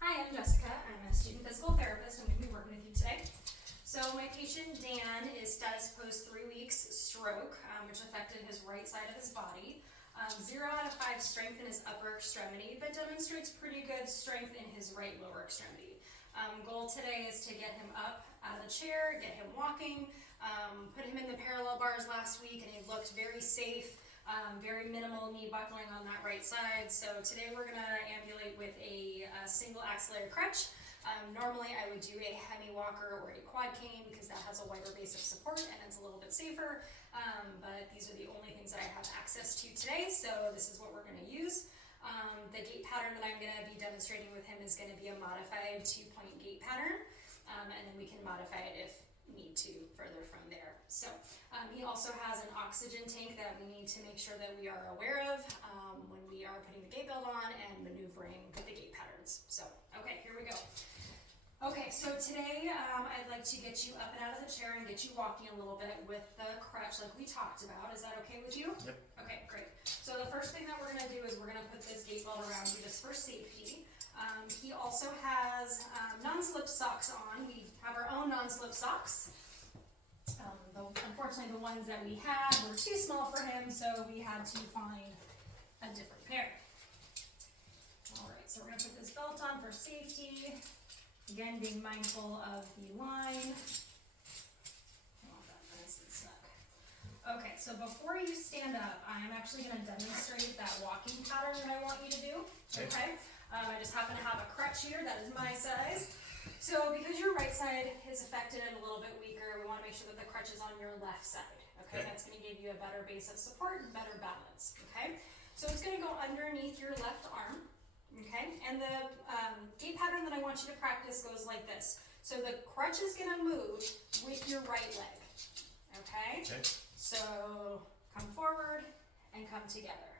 Hi, I'm Jessica. I'm a student physical therapist. I'm going to be working with you today. So my patient Dan is status post 3 weeks stroke, which affected his right side of his body. 0 out of 5 strength in his upper extremity, but demonstrates pretty good strength in his right lower extremity. Goal today is to get him up out of the chair, get him walking, put him in the parallel bars last week, and he looked very safe. Very minimal knee buckling on that right side. So today we're going to ambulate with a single axillary crutch. Normally I would do a hemi walker or a quad cane because that has a wider base of support and it's a little bit safer. But these are the only things that I have access to today, so this is what we're going to use. The gait pattern that I'm going to be demonstrating with him is going to be a modified 2-point gait pattern, and then we can modify it if need to further from there. So he also has an oxygen tank that we need to make sure that we are aware of when we are putting the gait belt on and maneuvering the gait patterns. So, okay, here we go. Okay, so today I'd like to get you up and out of the chair and get you walking a little bit with the crutch like we talked about. Is that okay with you? Yep. Okay, great. So the first thing that we're going to do is we're going to put this gait belt around you just for safety. He also has non-slip socks on. We have our own non-slip socks. Unfortunately, the ones that we had were too small for him, so we had to find a different pair. Alright, so we're going to put this belt on for safety. Again, being mindful of the line. I want that nice and snug. Okay, so before you stand up, I am actually going to demonstrate that walking pattern that I want you to do. Okay? I just happen to have a crutch here that is my size. So because your right side is affected and a little bit weaker, we want to make sure that the crutch is on your left side. Okay? That's going to give you a better base of support and better balance. Okay? So it's going to go underneath your left arm. Okay? And the gait pattern that I want you to practice goes like this. So the crutch is going to move with your right leg. Okay? So come forward and come together.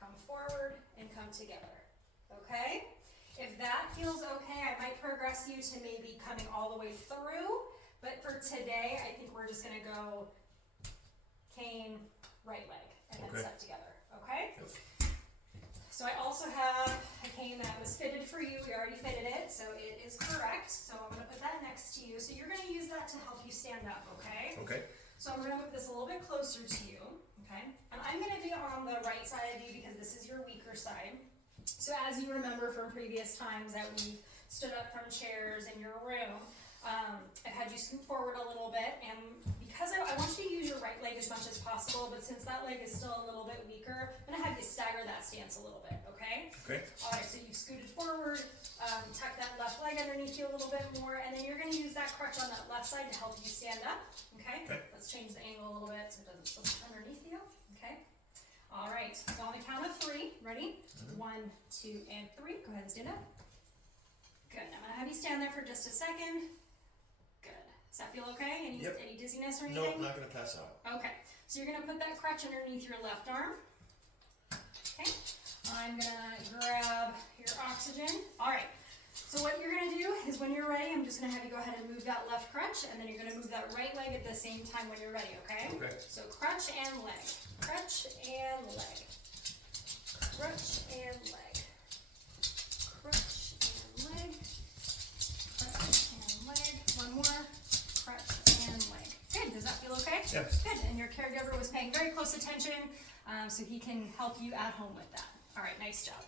Come forward and come together. Okay? If that feels okay, I might progress you to maybe coming all the way through, but for today, I think we're just going to go cane, right leg, and then step together. Okay? Yep. So I also have a cane that was fitted for you. We already fitted it, so it is correct. So I'm going to put that next to you. So you're going to use that to help you stand up, okay? Okay. So I'm going to move this a little bit closer to you, okay? And I'm going to be on the right side of you because this is your weaker side. So as you remember from previous times that we stood up from chairs in your room, I've had you scoot forward a little bit, and because I want you to use your right leg as much as possible, but since that leg is still a little bit weaker, I'm going to have you stagger that stance a little bit, okay? Okay. Alright, so you've scooted forward, tuck that left leg underneath you a little bit more, and then you're going to use that crutch on that left side to help you stand up, okay? Let's change the angle a little bit so it doesn't slip underneath you, okay? Alright, so on the count of 3, ready? 1, 2, and 3. Go ahead and stand up. Good. I'm going to have you stand there for just a second. Good. Does that feel okay? Any dizziness or anything? Nope, not going to pass out. Okay. So you're going to put that crutch underneath your left arm. Okay. I'm going to grab your oxygen. Alright. So what you're going to do is when you're ready, I'm just going to have you go ahead and move that left crutch, and then you're going to move that right leg at the same time when you're ready, okay? Okay. So crutch and leg. Crutch and leg. Crutch and leg. Crutch and leg. Crutch and leg. One more. Crutch and leg. Good. Does that feel okay? Yeah. Good. And your caregiver was paying very close attention, so he can help you at home with that. All right. Nice job.